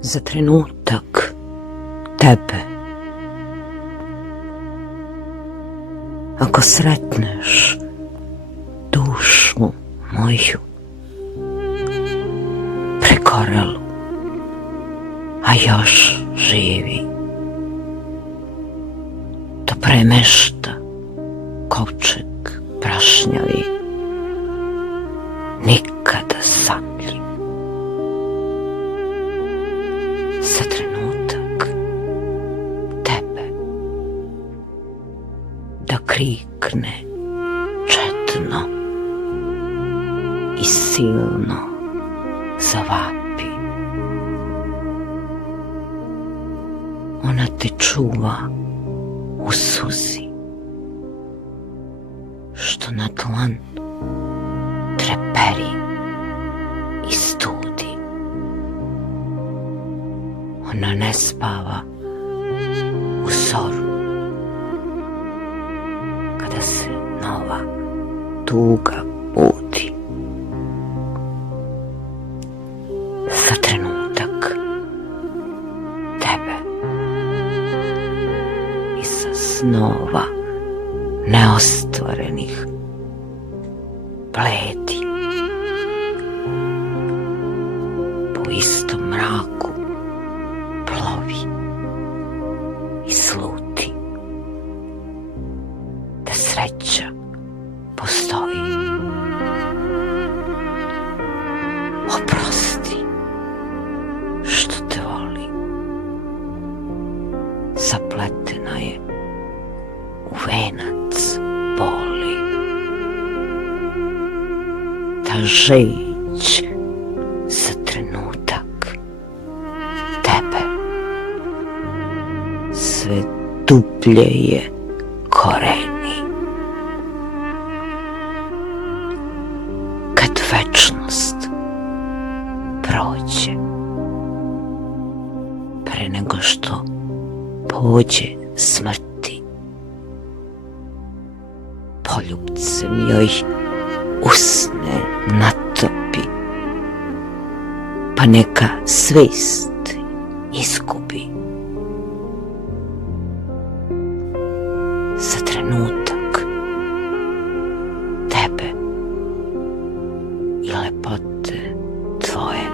za trenutak tebe. Ako sretneš dušu moju, prekorelu, a još živi, to premešta kovčeg prašnjavi, nikada sanljiv. Za trenutak tebe da krikne četno i silno zavapi. Ona te čuva u suzi, što na dlan treperi i studi. Ona ne spava u zoru, kada se nova tuga budi. Za trenutak tebe i sa snova neostvarenih bledi po istom mraku plovi i sluti da sreća postoji. Oprosti što te volim, zapletena je u venac boli. Ta žeć za trenutak tebe sve dublje je koreni. Kad večnost prođe, pre nego što pođe smrti, poljubcem joj usne natopi, pa neka svest izgubi. Za trenutak tebe i lepote tvoje